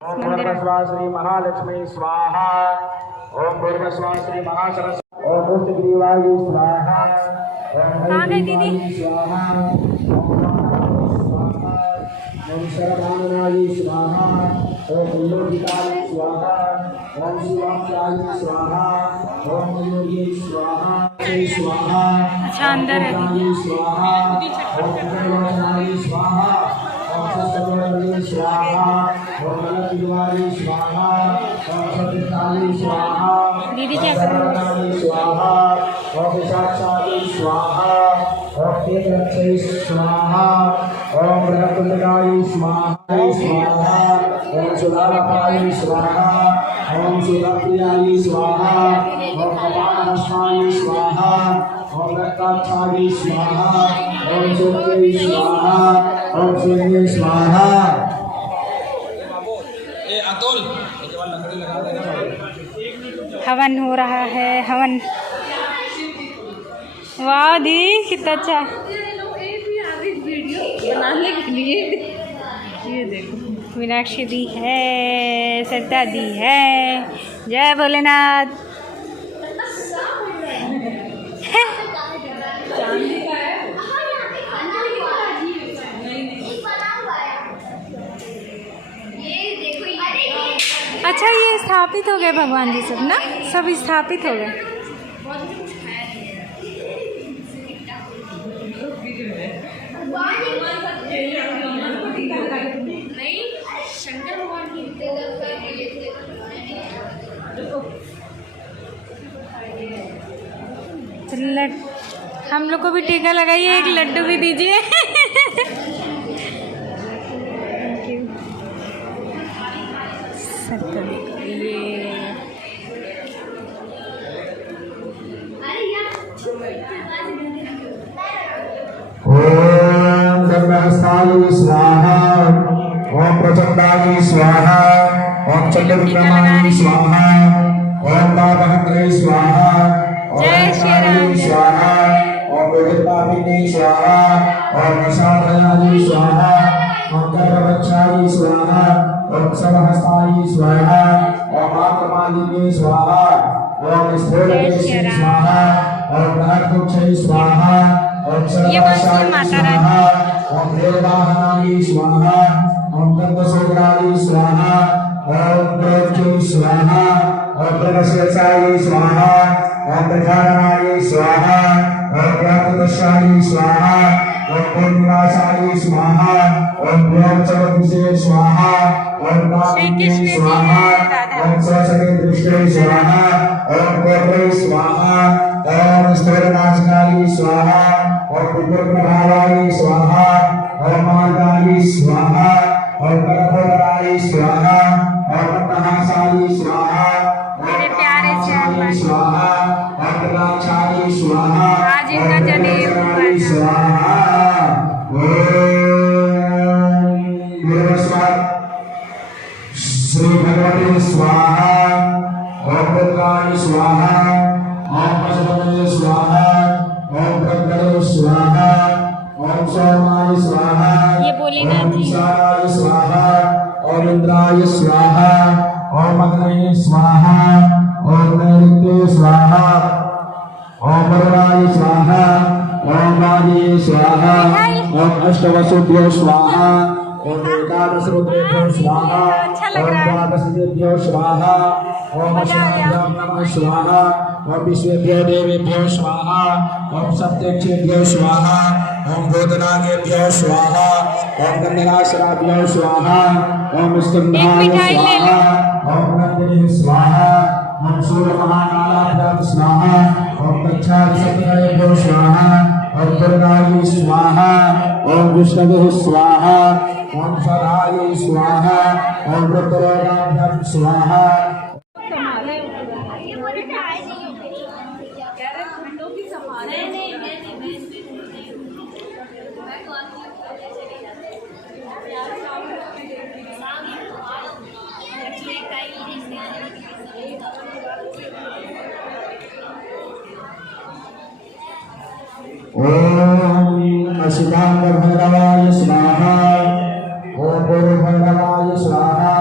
ओम भूर्भुवस्व श्री महालक्ष्मी स्वाहा। ओम भूर्भुवस्व श्री महासरस्वती। ओम भूतग्रीवाय स्वाहा। ओम ऐन्द्रीवाय स्वाहा। ओम शरभानुनाय स्वाहा। ओम योगिताय स्वाहा। ओम शिवाय स्वाहा। ओम योगी स्वाहा स्वाहा। अच्छा अंदर है स्वाहा। ओम कृष्णाय स्वाहा। ओम सत्यवाय स्वाहा। ओम लक्ष्मीवाय स्वाहा। ओम सत्यकाली स्वाहा। दीदी क्या कर रही है? स्वाहा। ओम साक्षात् स्वाहा। ओम तेजस्वी स्वाहा। ओम बृहत्तमगाय स्वाहा स्वाहा। ओम सुलाभाय स्वाहा। ओम सुरप्रियाय स्वाहा। ओम कपालहस्ताय स्वाहा। ओम रक्ताक्षाय स्वाहा। ओम सूर्ये स्वाहा। ओम सूर्ये स्वाहा। हवन हो रहा है, हवन। वाह दी कितना अच्छा बनाने के लिए। ये देखो मीनाक्षी दी है, सरिता दी है। जय भोलेनाथ। अच्छा ये स्थापित हो गए भगवान जी सब ना, सब स्थापित हो गए। शंकर भगवान की हम लोग को भी टीका लगाइए, एक लड्डू भी दीजिए। सबको देखो ये ओम ब्रह्महस्ताय स्वाहा। ओम प्रचंडाय स्वाहा। ओम चंडविक्रमाय स्वाहा। ओम पापहत्रे स्वाहा। जय श्री राम। स्वाहा। ओम विहितापिने स्वाहा। ओम निशाधयाय स्वाहा। ओम गर्भवक्षाय स्वाहा। ओम समहस्ताय स्वाहा। ओम आक्रमादिने स्वाहा। ओम स्थूलके स्वाहा। ओम बृहद्वक्षे स्वाहा। ओम ये बस माता रानी। ओम देववाहनाय स्वाहा। ओम दंतशूद्राय स्वाहा। ओम प्रोच्चे स्वाहा। ओम प्रणशेषाय स्वाहा। ओम प्रधानाय स्वाहा। ओम प्रातदशाय स्वाहा। ओम पूर्णिमासाय स्वाहा। ओम व्योमचवदुषे स्वाहा। ओम नागिने स्वाहा। ओम सरस्वती दृष्टे स्वाहा। ओम कोटे स्वाहा। ओम स्थूलनाशनाय स्वाहा। ओम विपुलप्रभावाय स्वाहा। ओम मार्गाय स्वाहा। ओम परफोदराय स्वाहा। ओम प्रहासाय स्वाहा। मेरे प्यारे श्याम स्वाहा। ओम प्रदाक्षाय स्वाहा। आज इनका जनेऊ हुआ था। स्वाहा। श्री भगवते स्वाहा। ओम दुर्गाय स्वाहा। ओम पशुपतये स्वाहा। ओम प्रज्ञे स्वाहा। ओम सोमाय स्वाहा। ये बोलेगा ओम जी। ईशानाय स्वाहा। ओम इंद्राय स्वाहा। ओम अग्नये स्वाहा। ओम नैऋत्ये स्वाहा। ओम वरुणाय स्वाहा। ओम वायुये स्वाहा। ओम अष्टवसुभ्यो स्वाहा। ओम एकादश रुद्रेभ्यो स्वाहा। ओम द्वादशेभ्यो स्वाहा। ओम अष्टाभ्यां नमः स्वाहा। ओम विश्वेभ्यो देवेभ्यो स्वाहा। ओम सप्तर्षिभ्यो स्वाहा। ओम भूतनागेभ्यो स्वाहा। ओम गन्धराशराभ्यो स्वाहा। ओम स्कंधाय स्वाहा। ओम नंदिने स्वाहा। ओम सूर्यमहाकालाभ्यां स्वाहा। ओम दक्षादिशक्तिभ्यो स्वाहा। ओम दुर्गाय स्वाहा। ओम विष्णवे स्वाहा। ओम सदाय स्वाहा। ओम रुद्ररोगाभ्यां स्वाहा। ओम असितांग भैरवाय स्वाहा। ओम गुरु भैरवाय स्वाहा।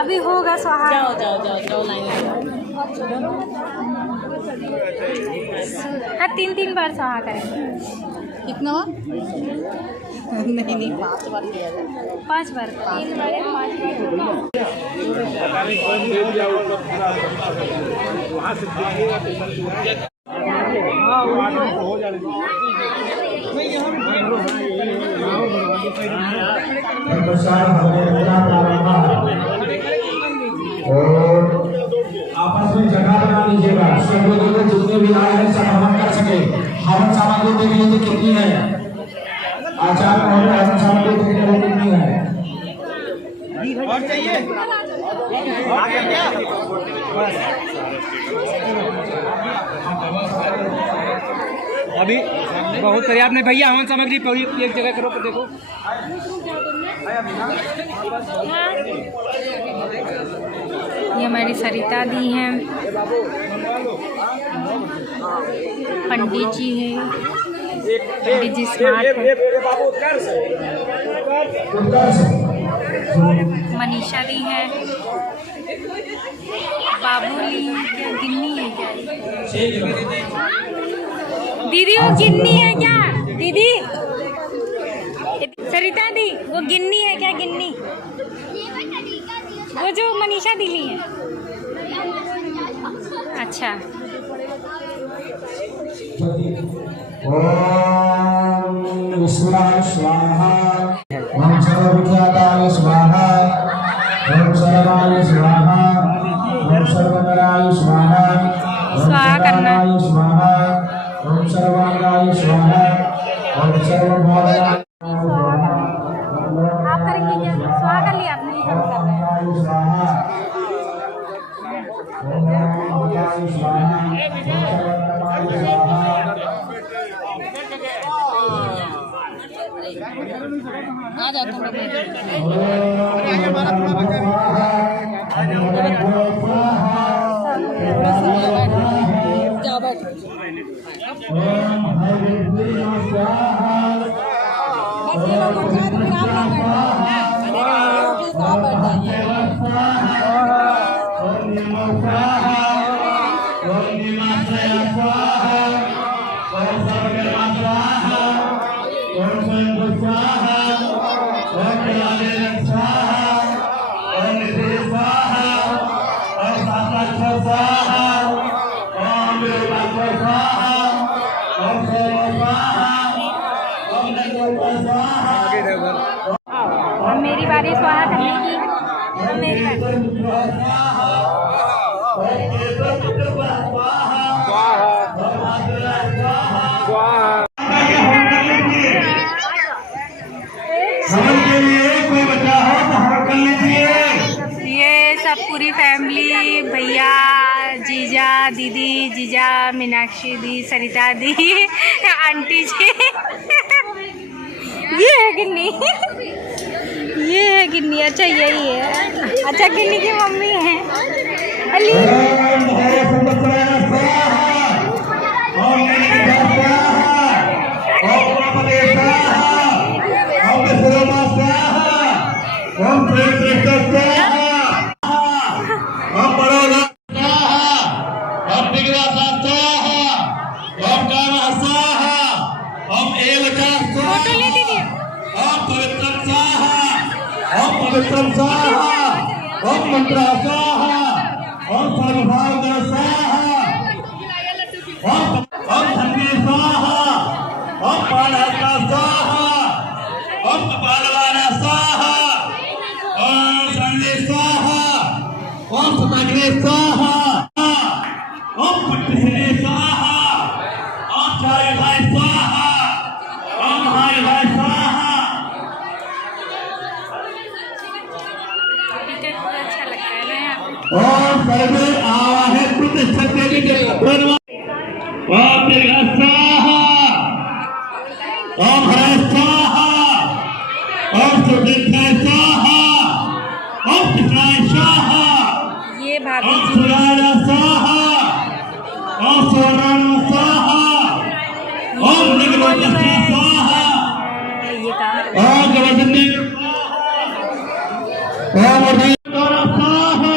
अभी होगा स्वाहा। जाओ लाइन हाँ 3 बार स्वाहा करेंगे। कितना हुआ? नहीं 5 बार किया जाए। 5 बार 3 बार 5 और आपस में जगह बना लीजिएगा, सब लोगों को जितने भी आए हैं सब हवन कर सके। हवन सामग्री देख लीजिए कितनी है, आचार्य महोदय हवन सामग्री देख लीजिए कितनी है। और चाहिए आगे क्या? अभी बहुत पर्याप्त नहीं भैया, हवन सामग्री पूरी एक जगह करो तो देखो। ये हमारी सरिता दी हैं, पंडित जी हैं, पंडित जी स्मार्ट हैं, मनीषा दी है, बाबूली क्या गिन्नी है क्या? दीदी वो गिन्नी है क्या? दीदी सरिता दी वो गिन्नी है क्या? गिन्नी वो जो मनीषा दी ली है। अच्छा ओम स्वाहा ओम सर्वविख्याताय स्वाहा ओम सर्वाय स्वाहा ओम सर्वकराय स्वाहा स्वाहा करना। स्वाहा ओम सर्वांगाय स्वाहा ओम सर्वभौमाय आप करेंगे क्या? स्वाहा कर लिया आपने? हम कर रहे हैं। स्वाहा ओम सर्वांगाय स्वाहा ओम सर्वकराय स्वाहा आ जाओ थोड़ा जाओ बैठो। अब मेरी बारी स्वाहा करने की। अब मेरी बारी। ये सब पूरी फैमिली, भैया, जीजा, दीदी, जीजा, मीनाक्षी दी, सरिता दी, आंटी जी। ये है गिन्नी, ये है गिन्नी। अच्छा यही है। अच्छा गिन्नी की मम्मी है अली। फोटो ले दीजिए। पवित्रं स्वाहा ओम मंत्र स्वाहा ओम सर्वभाव स्वाहा ओम धन्य स्वाहा ओम पालहस्ता स्वाहा ओम कपालवाना स्वाहा ओम संजय स्वाहा ओम सुतग्रे स्वाहा ओम पट्टिश्री स्वाहा ओम चारुभाई स्वाहा ओम महायुभाई स्वाहा। अच्छा लगता है ना यहाँ। ओम सर्वे आवाहे प्रतिष्ठते के ओम दीर्घ स्वाहा ओम हरे स्वाहा ओम सुदीर्घाय स्वाहा ओम कृष्णाय स्वाहा ये भाभी ओम जी सुराय स्वाहा ओम सोनाय स्वाहा ओम निगलोचन स्वाहा ये काम ओम जगन्नाथ ओम ह्रीं स्वाहा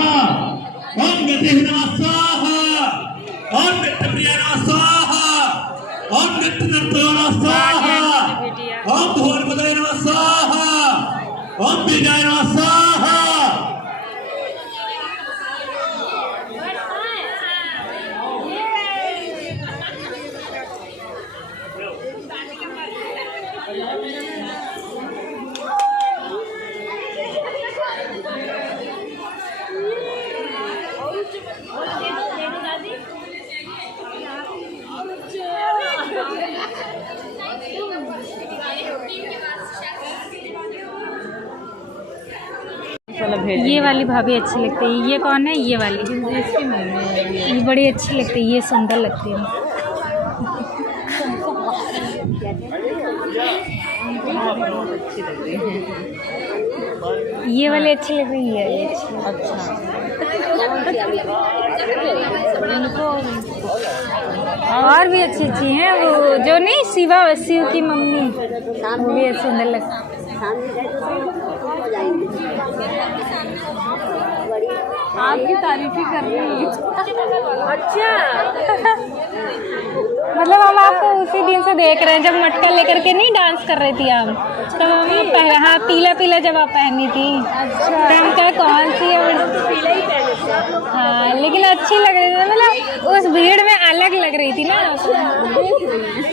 ओम गतिः नमः स्वाहा ओम नित्यप्रिय नमः स्वाहा ओम नित्यनर्तयो नमः स्वाहा ओम भुवनपतये नमः स्वाहा ओम बीजाय नमः स्वाहा ये वाली भाभी अच्छी लगती है। ये कौन है? ये वाली ये बड़ी अच्छी लगती है। ये सुंदर लगती है। ये वाली अच्छी लग रही है। ये अच्छा और भी अच्छी अच्छी हैं। वो जो नहीं शिव की मम्मी, वो भी सुंदर लगती है। आपकी तारीफ ही कर रही है। अच्छा मतलब हम आपको उसी दिन से देख रहे हैं जब मटका लेकर के नहीं डांस कर रही थी आप, तब हम हाँ पीला पीला जब आप पहनी थी। अच्छा तो हम क्या कौन सी है? पीला ही पहने थे। हाँ लेकिन अच्छी लग रही थी, मतलब उस भीड़ में अलग लग रही थी ना।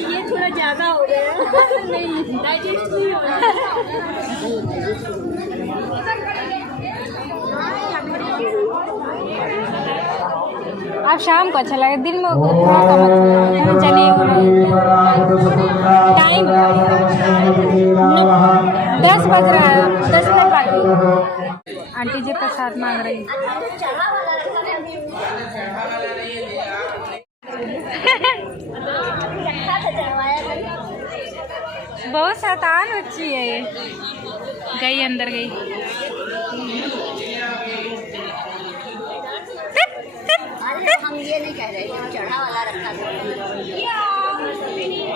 ये थोड़ा ज़्यादा हो गया। नहीं डाइजेस्ट नहीं हो रहा। आप शाम को अच्छा लगे, दिन में थोड़ा कम अच्छा। चलिए टाइम 10 बज रहा है, 10 मिनट बाकी। आंटी जी प्रसाद मांग रही। बहुत शैतान बच्ची है ये। गई अंदर गई। हम ये नहीं कह रहे, हम चढ़ा वाला रखा था।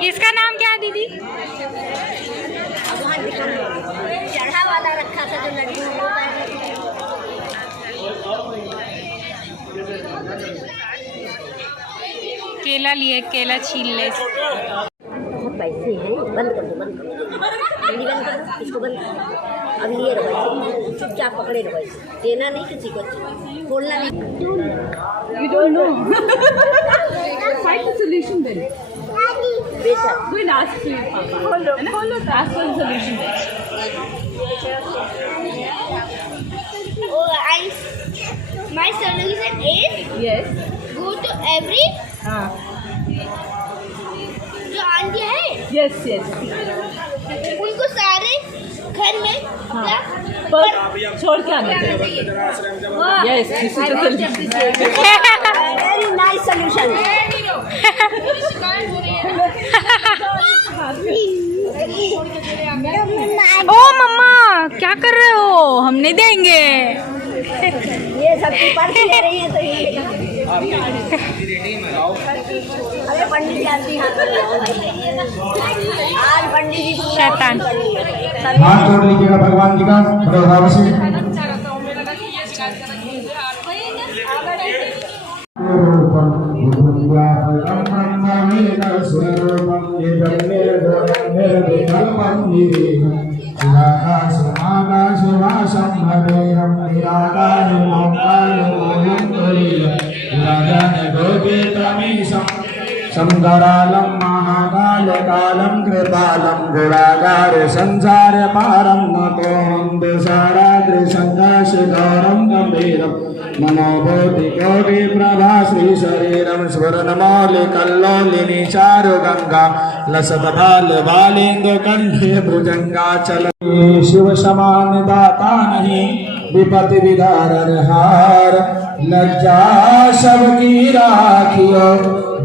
इसका नाम क्या है दीदी? अब वहाँ चढ़ा वाला रखा था जो लड्डू वो केला लिए, केला छील ले। बहुत पैसे हैं, बंद कर दो, बंद कर दो, जल्दी बंद कर दो, इसको बंद कर दो। अब लिए रहो, चुपचाप पकड़े रहो, देना नहीं किसी को, खोलना नहीं। You don't know. Find the solution then. बेटा Go and ask for your papa. Follow. Ask for the solution then. Oh, my solution is Yes. go to every Ah. जो आंटी है Yes. उनको सारे घर में अपना पर छोड़ के आना चाहिए. Yes, this is the solution. Very nice solution. ओ मम्मा क्या कर रहे हो? हम नहीं देंगे। ये सब पर्ची ले रही है तो ये अरे पंडित जी आती हाथ कर रहे भाई। आज पंडित जी शैतान। हाथ जोड़ लीजिएगा भगवान जी का बड़े भाव से। संगरालं महाकालकालं कृपालं गुणागार संसार पारं नतोऽहं तुषाराद्रिसङ्गाशिखरं गम्भीरं मनोभूतिकोटि प्रभा श्रीशरीरं स्वर्णमौलिकल्लोलिनी चारुगङ्गा लसतबालबालेन्दुकण्ठे भुजङ्गाचल शिव समान दाता नहीं विपत्ति विदारण हार लज्जा सबकी राखियो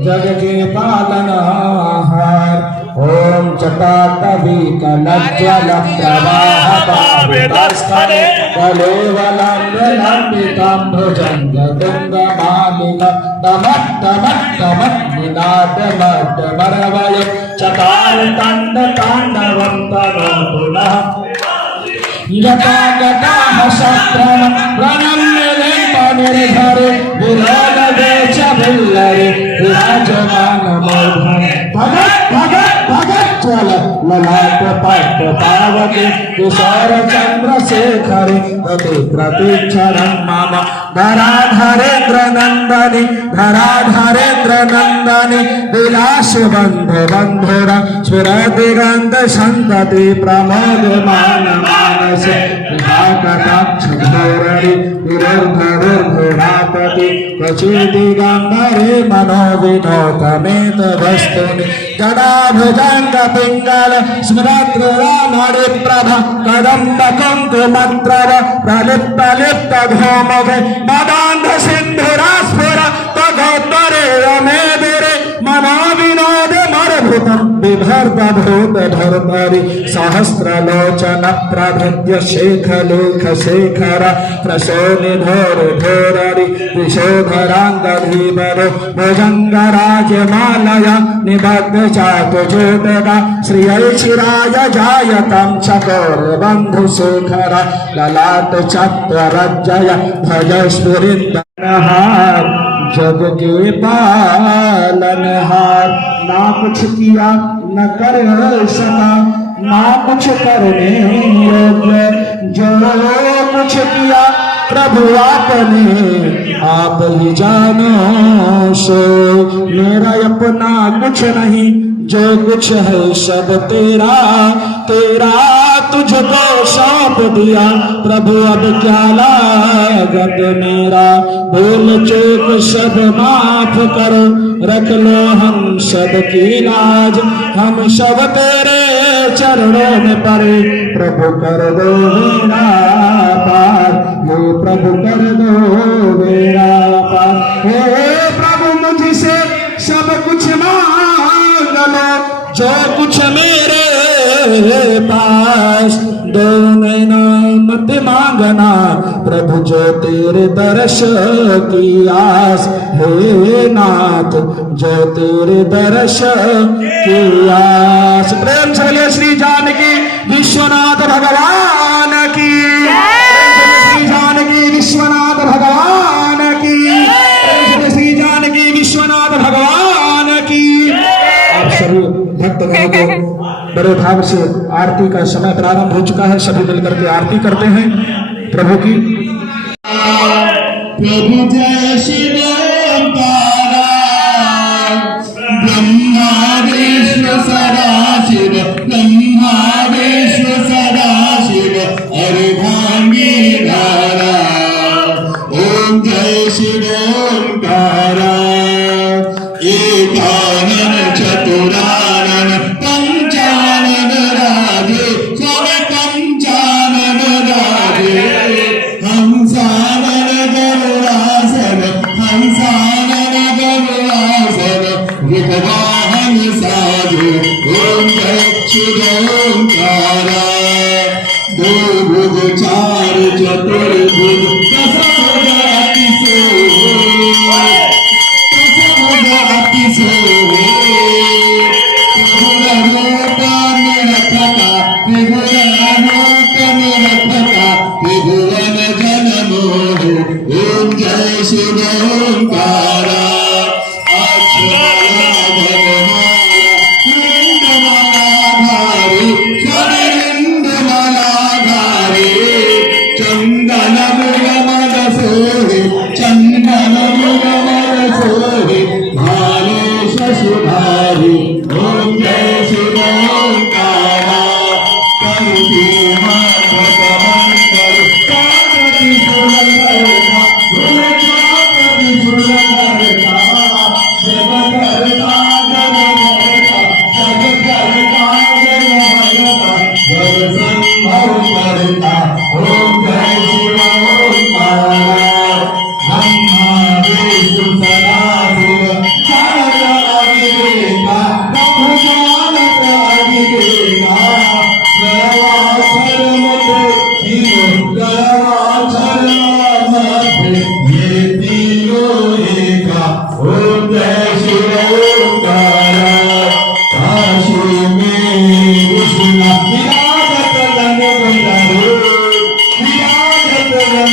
जग के पालनहार ओम चटाटवी कलज्जल प्रवाह पावितस्थले कलेवलंबितं भुजंग तुंग मालिक तमट्टमट्टमट् निनादमट्ट मरवय चतार तंड तांडवं तनोतु नः यथा गताः प्रणम्य निर्धरे विराज वेच भिल्लरे विराजमान मोहन भगत भगत भगत चल ललाट पट पावके किशोर चंद्रशेखरे गति प्रतीक्षणं मम धराधरेन्द्र नंदनी विलास बंधु बंधुर स्फुरदिगंध संतति प्रमोदमान मानस कटाक्ष धोरणि विरुद्धरुर्भुरापति क्वचिदिगंबरे मनोविनोदमेत वस्तुनि जडाभुजंग पिंगल स्मृत्रुरामणि प्रभ कदम्ब कुंकुमत्रव प्रलिप्त लिप्त घोमगे मदान्ध सिन्धुरास्फुर तगोत्तरे रमेदिरे मनोविनोद मरभुतं बिभर्द भूत भर्तरि सहस्रलोचन प्रभृत्य शेखलेख शेखर प्रशोनिधोर धोररि विशोधराङ्गधीवर भुजङ्गराजमालया निबद्ध चातुजोटगा श्रियैशिराय जायतं चकोर बन्धुशेखर ललाट चत्वरजय भज स्फुरिन्दनहार जग के पालनहार ना कुछ किया न कर सका ना कुछ करने योग्य जो कुछ किया प्रभु आपने आप ही जानो सो मेरा अपना कुछ नहीं जो कुछ है सब तेरा तेरा तुझको सौंप दिया प्रभु अब क्या लागत मेरा भूल चूक सब माफ करो रख लो हम सब की लाज हम सब तेरे चरणों में पड़े प्रभु कर दो मेरा पार हे प्रभु कर दो मेरा पार हे प्रभु मुझसे सब कुछ मांग लो जो कुछ मेरे पास दो नैना मत मांगना प्रभु जो तेरे दर्श की आस हे नाथ जो तेरे दर्श की आस प्रेम से बोलिए श्री जानकी विश्वनाथ भगवान की श्री जानकी विश्वनाथ भगवान की श्री जानकी विश्वनाथ भगवान की। आप सभी भक्तगणों को बड़े भाव से आरती का समय प्रारंभ हो चुका है सभी मिलकर के आरती करते हैं प्रभु की। प्रभु जय शिव ब्रह्मा विष्णु सदाशिव ब्रह्मा विष्णु सदाशिव अर्धांगी धारा ओम जय शिव ओंकारा एकानन चतुरानन पंचानन राधे स्वर पंचानन राधे हंसानन गरुड़ासन हंसानन गरुड़ासन विभवाहन साधु ओम जय शिव ओंकारा दो भुज चार चतुर्भुज दशभुज अति सोहे त्रिभुवन जनमोह ओम जय शिव ओंकारा चंदन मुगमद सोहे चंदन मुगमद सोहे भाले शशुभारी ओम जय शिव ओंकारा करती माधव मंगल कामति सुरता भूल कामति सुरता जब करता जब करता जब करता जब संभव करता ओम जय शिव ओंकारा ब्रह्मा विष्णु सदाशिव जानत अविवेका प्रभु जानत अविवेका दयावासर मध्य दयावासर मध्य ये तीनों एका ओम जय शिव ओंकारा काशी में विष्णु विराजत लन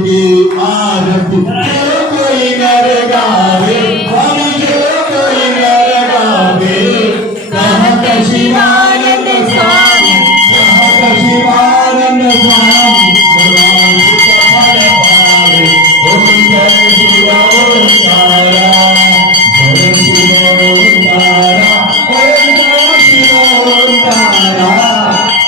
की आरती जो कोई नर गावे, हम जो कोई नर गावे, कहत शिवानंद स्वामी, कहत शिवानंद स्वामी, भगवान सुख फल पावे। ओम जय शिव ओंकारा, जय शिव ओंकारा, ओम जय शिव ओंकारा।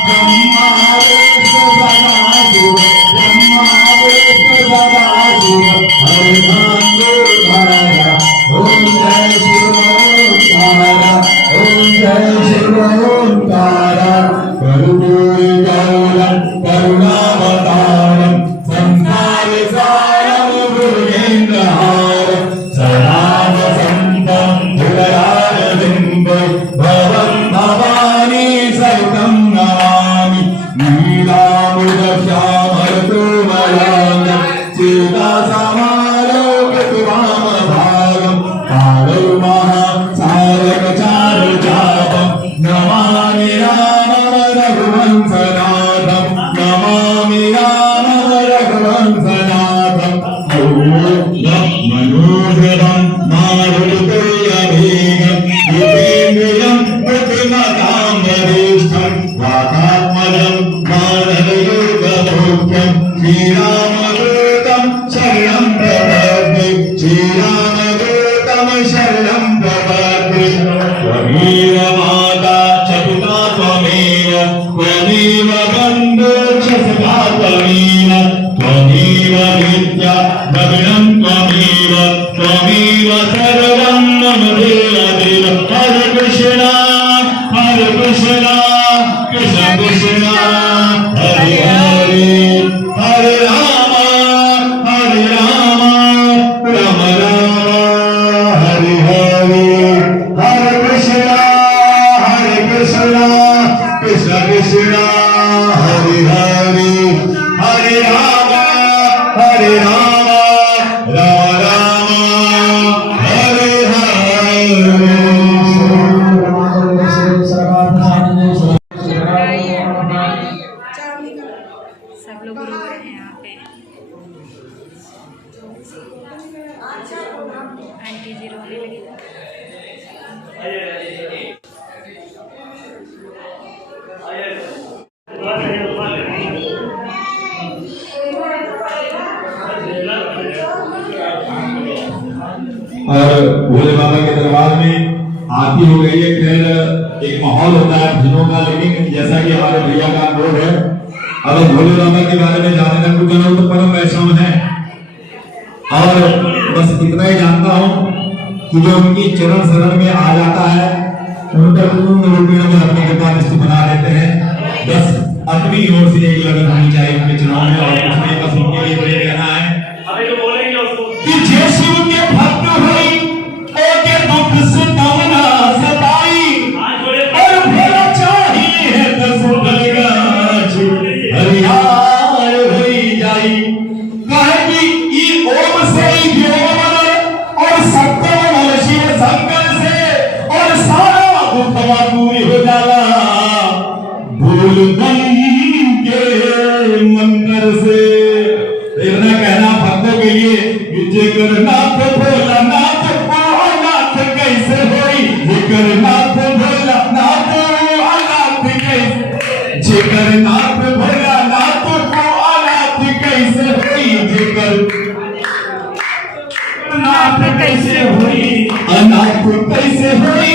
ब्रह्मा विष्णु सदाशिव, ब्रह्मा विष्णु सदाशिव, हरिनामधारा। ओम जय शिव ओंकारा, ओम जय शिव ओंकारा। कर्पूरी गौरं करुणावतारं, संसार सारं भुजगेन्द्रहारं, सदावसन्तं हृदयारविन्दे, भवं भवानी सहितं नमामि। नीलाम्बुजश्यामलकोमलाङ्गं, सीतासमालोकितवामभागं, कालमहासारकचारुचापं, नमामि रामं रघुवंशनाथं, नमामि रामं रघुवंशनाथं। मनोहरं मारुततुल्यवेगं, जितेन्द्रियं बुद्धिमतां वरिष्ठं, वातात्मजं मानवयोगमुख्यं, श्रीरामदूतं शरणं प्रपद्ये, श्रीरामदूतं शरणं प्रपद्ये। त्वमेव माता च पिता त्वमेव, त्वमेव बन्धुश्च सखा त्वमेव, त्वमेव विद्या भगिनं त्वमेव, त्वमेव सर्वं मम देव देव। हरे कृष्ण कृष्ण कृष्ण, हरे हरे, हरे राम राम राम, हरे हरे, हरे कृष्ण कृष्ण कृष्ण, हरे हरे, हरे राम राम राम, हरे सब लोग रो रहे हैं यहाँ पे। आंटी जी रोने लगी। और भोले बाबा के दरबार में आरती हो गई है। फिर एक माहौल होता है भजनों का, लेकिन जैसा कि हमारे भैया का अनुरोध है, अगर भोले बाबा के बारे में जानने का कुछ जानूं तो परम वैष्णव है। और बस इतना ही जानता हूँ कि जो उनकी चरण शरण में आ जाता है, उनका पूर्ण रूपेण में अपनी कृपा दृष्टि बना लेते हैं। बस अपनी ओर से एक लगन होनी चाहिए उनके चुनाव में, और कुछ नहीं, बस उनके लिए प्रे कहना है कि जय शिव के भक्त हुई ओके दुख से तमना सताई, और भला चाहिए तो सुधर गाछ हरियार होई जाई। कहे कि ई ओम से ही व्योम बनल, और सत्य बनल शिव शंकर से, और सारा दुखवा दूर हो जाला भूल बन के मंदिर से। इतना कहना भक्तों के लिए, जिकर नाथ भोला नाथ नाथ कैसे होई, जिकर नाथ भोला नाथ अनाथ कैसे, जिकर नाथ भोला नाथ अनाथ कैसे होई, जिकर नाथ कैसे होई, अनाथ कैसे होई,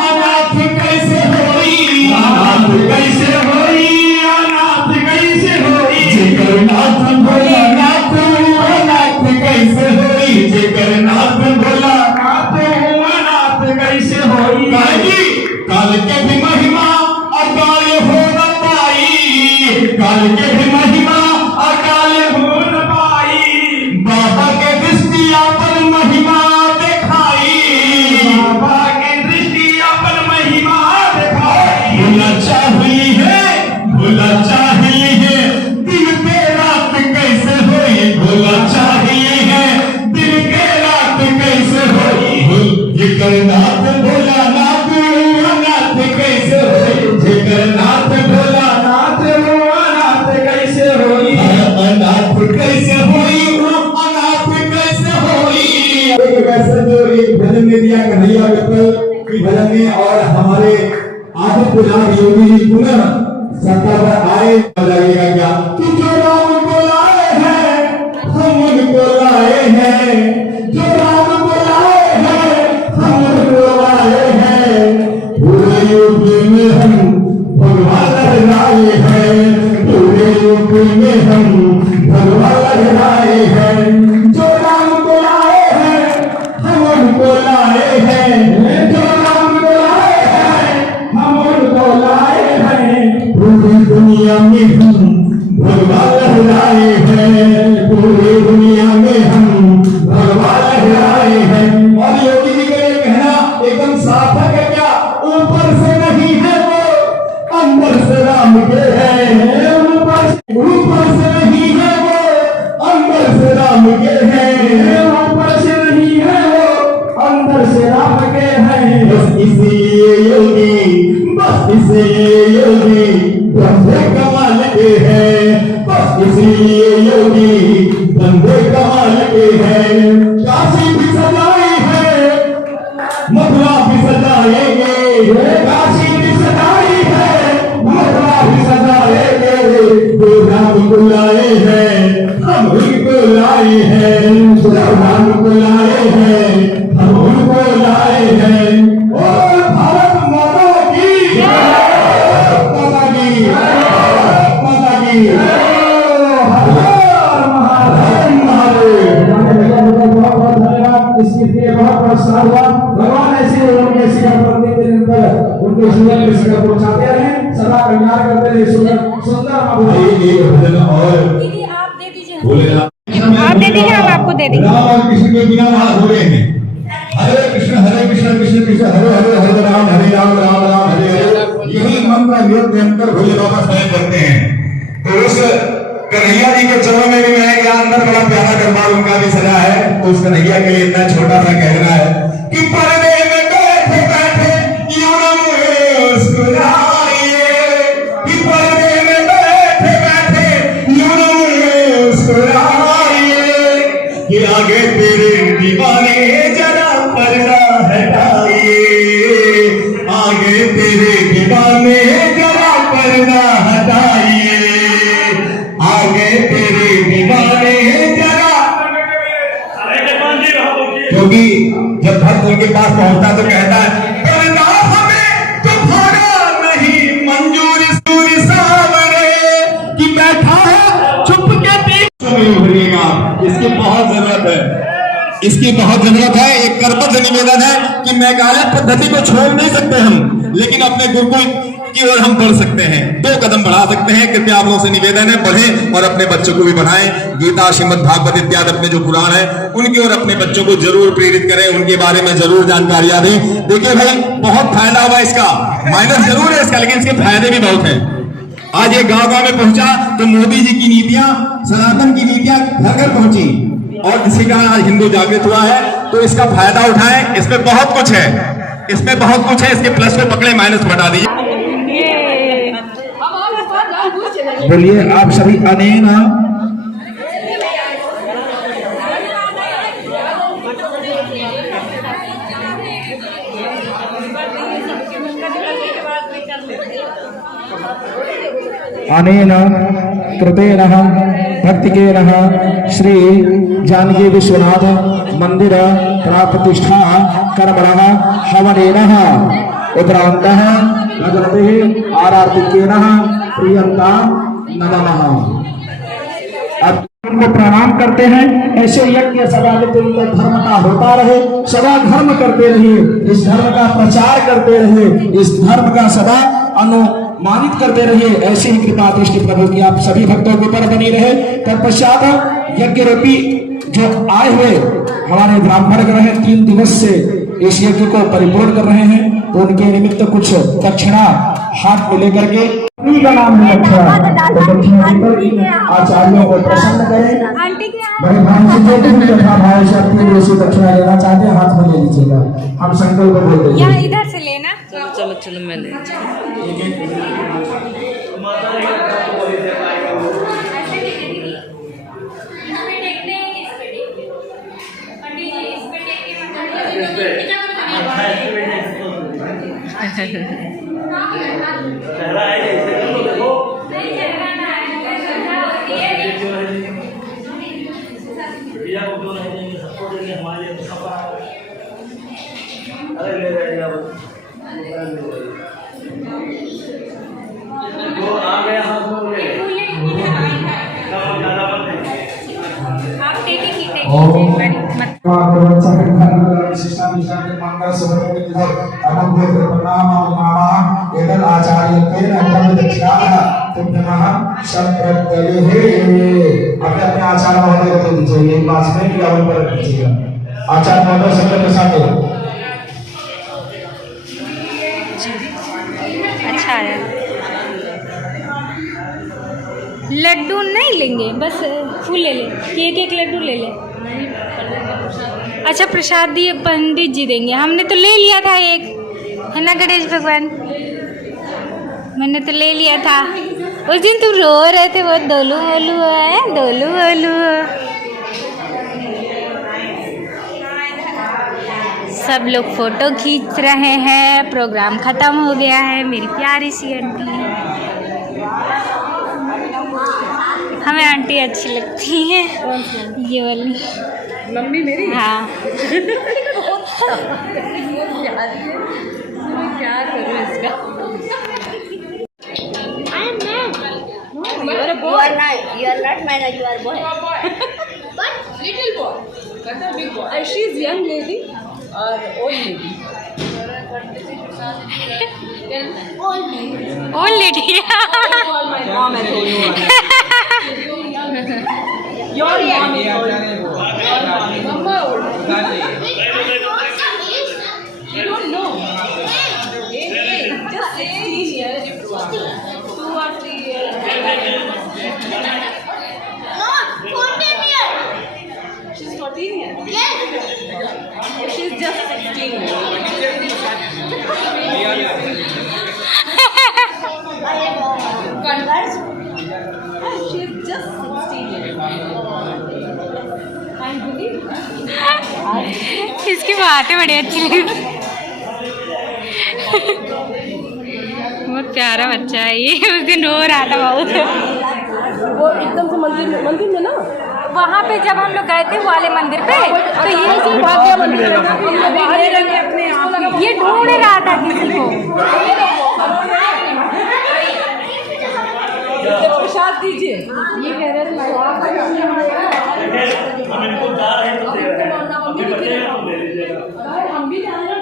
अनाथ कैसे होई, अनाथ कैसे होई, अनाथ कैसे होई, जिकर नाथ भोला नाथ अनाथ कैसे होई, जिकर नाथ भोला नाथ अनाथ कैसे होई। काल के भी महिमा अकाल हो न पाई, काल के भी महिमा अकाल हो न पाई, बाबा के दृष्टि अपन महिमा दिखाई, बाबा के दृष्टि ने दिया कन्हैया विठल की भजन में, और हमारे आदित्य पुजारी योगी जी पुनः सत्ता पर आए। लगेगा क्या कि जो राम को लाए हैं हम उनको लाए हैं, जो राम को लाए हैं हम उनको लाए हैं, पूरे यूपी में हम भगवान लहराए हैं, पूरे यूपी में हम भगवान लहराए हैं, जो राम को लाए हैं हम उनको लाए हैं, जो राम को लाए हैं हम उनको लाए हैं, पूरी दुनिया में हम भगवान लहराए हैं, पूरी दुनिया में हम भगवान लहराए हैं। और योगी जी का ये कहना एकदम सार्थक है क्या? ऊपर से नहीं है वो, अंदर से राम के हैं, ऊपर से नहीं है वो, अंदर से राम के हैं, ऊपर से नहीं है वो, अंदर से राम के हैं। बस इसलिए योगी, बस इसलिए योगी बंदे कमाल के हैं, बस इसलिए योगी बंदे कमाल के हैं। काशी भी सजाई है, मथुरा भी सजाएंगे, काशी भी सजाई है, मथुरा भी सजाएंगे, जो राम को लाए हैं हम उनको लाए हैं, जो राम को लाए हैं हम उनको लाए हैं। और भारत माता की माता की माता की बहुत धन्यवाद। इसके लिए बहुत साधुवाद। भगवान ऐसे उनके शिखर पर निरंतर उनके जीवन में शिखर पहुंचाते रहे, सदा कल्याण करते रहे। सुंदर भजन और दीदी आप दे दीजिए, बोले आप दे दीजिए, हम आपको दे देंगे। राम और कृष्ण के बिना वहां हो रहे हैं। हरे कृष्ण कृष्ण कृष्ण हरे हरे, हरे राम राम राम हरे हरे, यही मंत्र निरंतर भोले बाबा स्वयं करते हैं। तो उस कन्हैया जी के चरणों में भी मैं यहाँ अंदर बड़ा प्यारा दरबार उनका भी सजा है। तो उस कन्हैया के लिए इतना छोटा सा कहना है कि पर्दे में बैठे बैठे यूं न मुस्कुराइए, कि पर्दे में बैठे बैठे यूं न मुस्कुराइए, कि आगे तेरे दीवाने जरा पर्दा हटाइए, आगे तेरे दीवाने जरा पर्दा हटाइए, आगे तेरे दीवाने जरा। क्योंकि जब भक्त उनके पास पहुंचता तो कहता है पर्दा हमें तुम्हारा नहीं मंजूर, सूरी सामने कि बैठा है छुप के उभरिएगा। इसकी बहुत जरूरत है, इसकी बहुत जरूरत है। एक करबद्ध निवेदन है कि मेघालय पद्धति को छोड़ नहीं सकते हम, लेकिन अपने गुरुकुल की ओर हम बढ़ सकते हैं, 2 कदम बढ़ा सकते हैं। कृपया आप लोगों से निवेदन है बढ़ें और अपने बच्चों को भी बढ़ाएं। गीता, श्रीमद् भागवत इत्यादि अपने जो पुराण है उनकी ओर अपने बच्चों को जरूर प्रेरित करें, उनके बारे में जरूर जानकारियां दें। देखिए भाई, बहुत फायदा हुआ इसका, माइनस जरूर है इसका, लेकिन इसके फायदे भी बहुत है। आज ये गांव-गांव में पहुंचा तो मोदी जी की नीतियां, सनातन की नीतियां घर घर पहुंची, और जिसके कारण आज हिंदू जागृत हुआ है। तो इसका फायदा उठाएं, इसमें बहुत कुछ है, इसमें बहुत कुछ है। इसके प्लस को पकड़े, माइनस को हटा दीजिए। बोलिए आप सभी अनेना। अनेन कृतेन भक्तिकेन श्री जानकी विश्वनाथ मंदिर प्राप्रतिष्ठा कर्मणः हवनेन उत्तरान्तः भगवते आरार्तिकेन प्रियंका नमः। अब उनको प्रणाम करते हैं। ऐसे यज्ञ सदा नित्य धर्म का होता रहे, सदा धर्म करते रहिए, इस धर्म का प्रचार करते रहिए, इस धर्म का सदा अनुमानित करते रहिए। ऐसी ही कृपा दृष्टि प्रभु की आप सभी भक्तों के ऊपर बनी रहे। तत्पश्चात यज्ञ रूपी जो आए हुए हमारे ब्राह्मण ग्रह 3 दिवस से इस यज्ञ को परिपूर्ण कर रहे हैं, तो उनके निमित्त कुछ दक्षिणा हाथ में लेकर के का नाम है दक्षिणा, तो दक्षिणा देकर आचार्यों को प्रसन्न करें। बड़े भाव से जो भी यथा भाव से अपनी जैसी दक्षिणा लेना चाहते हैं हाथ में ले लीजिएगा। हम संकल्प बोलते हैं, यहाँ इधर से लेना। चलो चलो मैं ले पंडित जी इस पे अपने अपने आचार्य महोदय को दीजिए, यही पास में या वन पर रख दीजिएगा। आचार्य महोदय शब्द के साथ अच्छा है। लड्डू नहीं लेंगे, बस फूल ले ले, एक लड्डू ले ले। अच्छा प्रसाद दिए पंडित जी देंगे, हमने तो ले लिया था एक, है ना गणेश भगवान, मैंने तो ले लिया था। उस दिन तुम रो रहे थे, वो दोलू वोलू है, दोलू वोलू। सब लोग फोटो खींच रहे हैं, प्रोग्राम खत्म हो गया है। मेरी प्यारी सी आंटी, हमें आंटी अच्छी लगती है, ये वाली मम्मी मेरी। हाँ क्या करूँ इसका। I am man. You are not man, you are boy. But Little boy. Big boy. And she is young lady or old lady. Old lady. Call my mom and old. Your mom is old. Mama old. You don't know. Just 16 years. 2 or 3 years. not 14 years. She's 14 years. Yes. She's just 16 years. Converse. She's just 16 years. I believe. इसकी बातें बड़ी अच्छी लगी। बहुत प्यारा बच्चा है ये, उस दिन रो रहा था बहुत। वो एकदम से मंदिर में ना, वहाँ पे जब हम लोग गए थे वाले मंदिर पे, तो ये भाग गया मंदिर में। ये ढूंढ रहा था किसी को। प्रसाद दीजिए। ये कह रहे थे हम भी जा रहे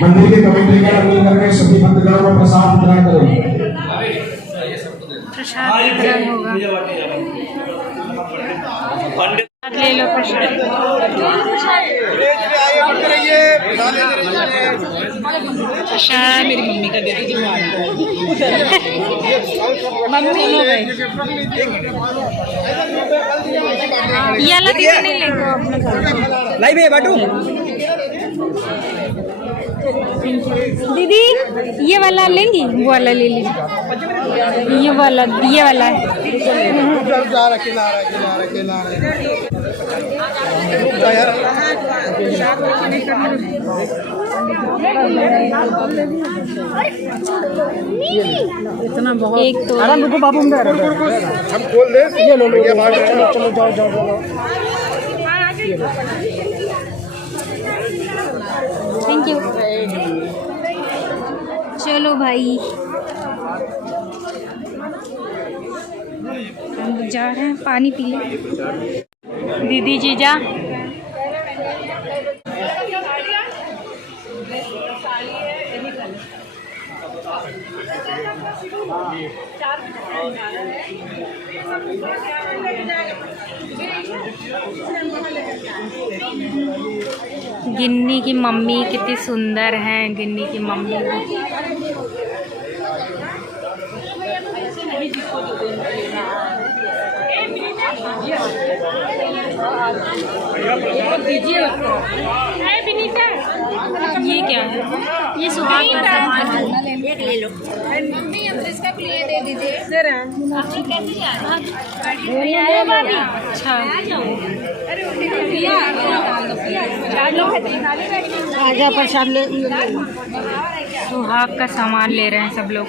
मंदिर के कमेटी के मिल करके सभी भक्तगणों को प्रसाद वितरण करें। प्रसाद वितरण होगा, ले लो प्रसाद। प्रसाद मेरी मम्मी का दे दीजिए। मम्मी ये वाला दीदी नहीं लेंगे, लाइव है बाटू। दीदी ये वाला लेंगी, वो वाला ले लीजिए। ये वाला इतना बहुत एक तो बाबू हम खोल दे। चलो जाओ। Thank you. चलो भाई हम जा रहे हैं, पानी पी ले। दीदी जीजा गिन्नी की मम्मी कितनी सुंदर है, गिन्नी की मम्मी। ये क्या है? ये सुहाग का सामान एक ले लो। अच्छा आजा प्रसाद ले। सुहाग का सामान ले रहे हैं सब लोग।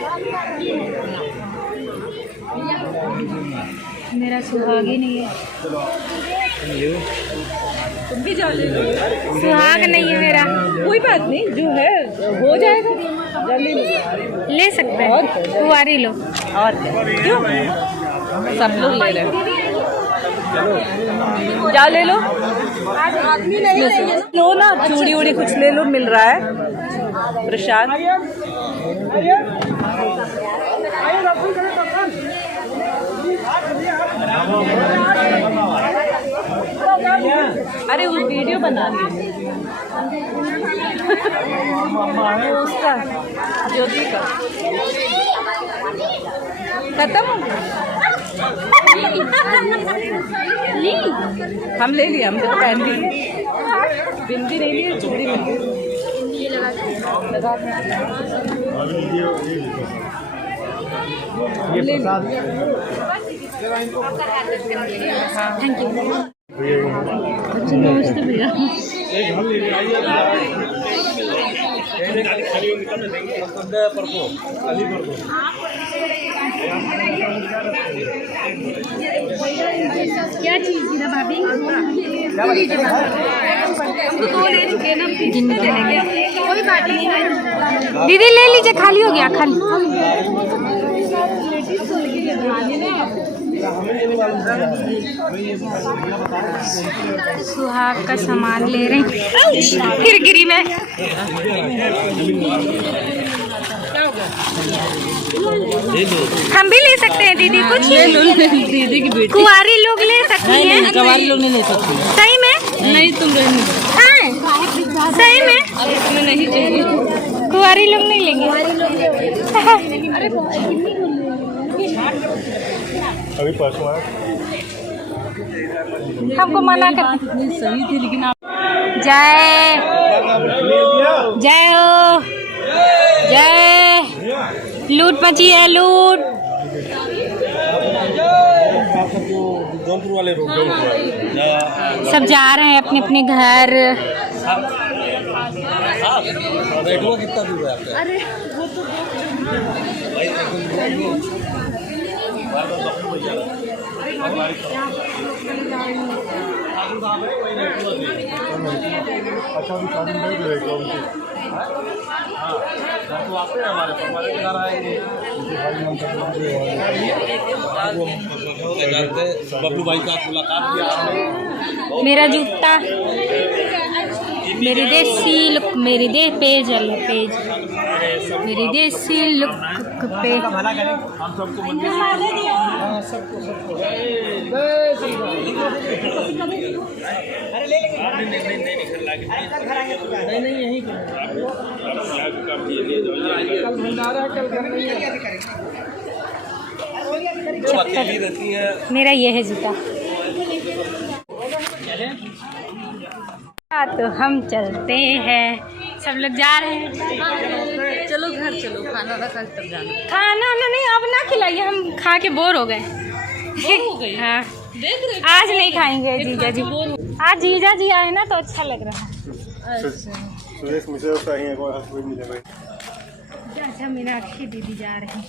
मेरा सुहाग ही नहीं है। तुम भी जाओ ले लो। सुहाग नहीं है मेरा। कोई बात नहीं, जो है हो जाएगा, जल्दी ले सकते हैं, कुंवारी लो। और क्यों सब लोग ले रहे हैं, जाओ ले लो। लो ना, चूड़ी उड़ी कुछ ले लो, मिल रहा है प्रसाद। अरे वो वीडियो बना ली उसका, ज्योति का खत्म हो गया। हम ले लिया, हम तो पहन ली। बिंदी नहीं ली, चूड़ी मिल गई। Thank you. क्या चीज़ थी ना भाभी? कोई बात नहीं, दीदी ले लीजिए, खाली हो गया, खाली। सुहाग का सामान ले रहे हैं। फिर गिरी मैं। हम भी ले सकते हैं दीदी, कुछ दीदी की बेटी कुंवारी लोग ले सकती हैं। नहीं, कवाली लोग नहीं ले सकती। सही में? नहीं, तुम रहने दो। हाँ, सही में? अब इसमें नहीं चाहिए। कुंवारी लोग नहीं लेंगे। अभी परसों आया। हमको मना कर। सही थी लेकिन आप जय जय हो, जय। लूट मची है, लूट। जौनपुर वाले रोड सब जा रहे हैं अपने अपने घर। कितना दूर है आपका? अरे वो तो अच्छा अभी शादी नहीं रहेगा उनकी। तो आते हैं हमारे घर आएंगे। बबलू भाई का मुलाकात किया। मेरा जूता, मेरी देसी लुक, मेरी दे पेज पेज, मेरी देसी लुक पे। हम सबको मेरा ये है जूता। तो हम चलते हैं, सब लोग जा रहे हैं। चलो घर चलो, खाना रखा तब जाना। खाना ना नहीं, अब ना खिलाइए, हम खा के बोर हो गए। हाँ, देख रहे आज नहीं खाएंगे जीजा जी। आज जीजा जी आए ना तो अच्छा लग रहा है। सुरेश मिश्रा का ही है, कोई हस्बैंड मिलेगा। अच्छा, मीनाक्षी दीदी जा रही हैं।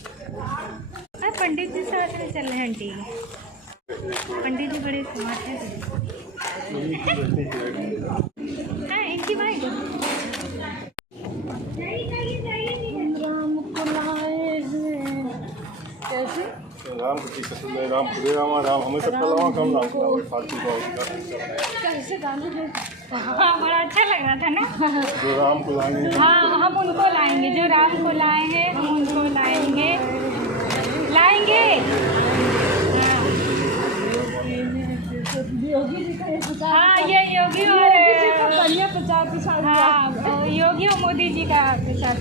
अरे पंडित जी साथ में चल रहे हैं आंटी। पंडित जी बड़े स्मार्ट हैं। हाँ, इनकी बाइक। राम को राम खुदे राम हमें सब कलावा कम राम फालतू का हाँ, बड़ा अच्छा लग रहा था ना। जो राम को लाएंगे। हाँ, हम उनको लाएंगे, जो राम को लाए हैं हम उनको लाएंगे। हाँ, ये योगी और हाँ, योगी और मोदी जी का प्रचार।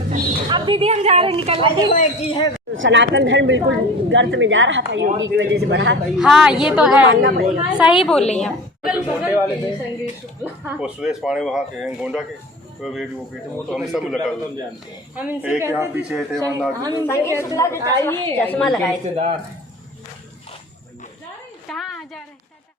अब दीदी हम जा रहे हैं, निकल रहे हैं। एक चीज है, सनातन धर्म बिल्कुल गर्त में जा रहा था, योगी की वजह से बढ़ा। हाँ, ये तो है, सही बोल रही हैं। वो सुरेश पाणे वहाँ के हैं, गोंडा के। वो वीडियो वो तो हम सब लगा हम इनसे एक यहाँ पीछे थे वरना हम इनसे चश्मा लगाए थे कहाँ जा रहे